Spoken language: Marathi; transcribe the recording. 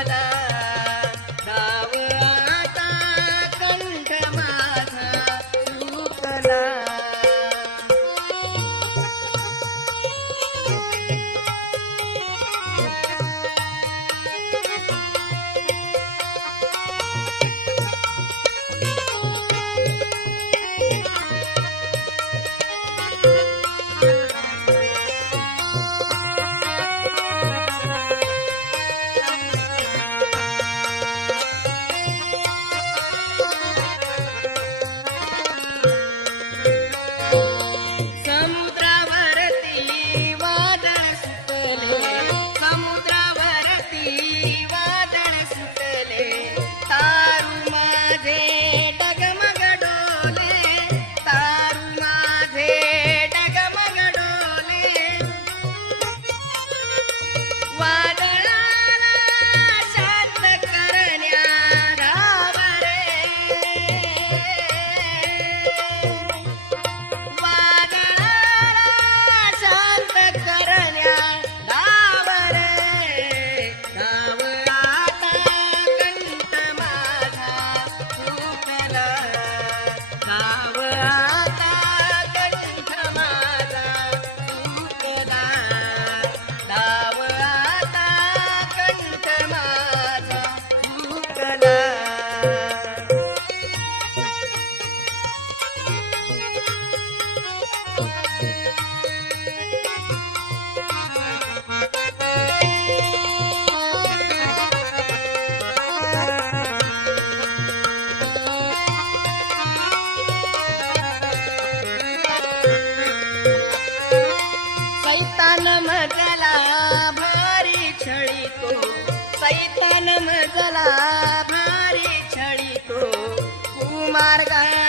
da da सैतान मजला भारी छळी तो सैतान मजला भारी छळी तो कुमार गाय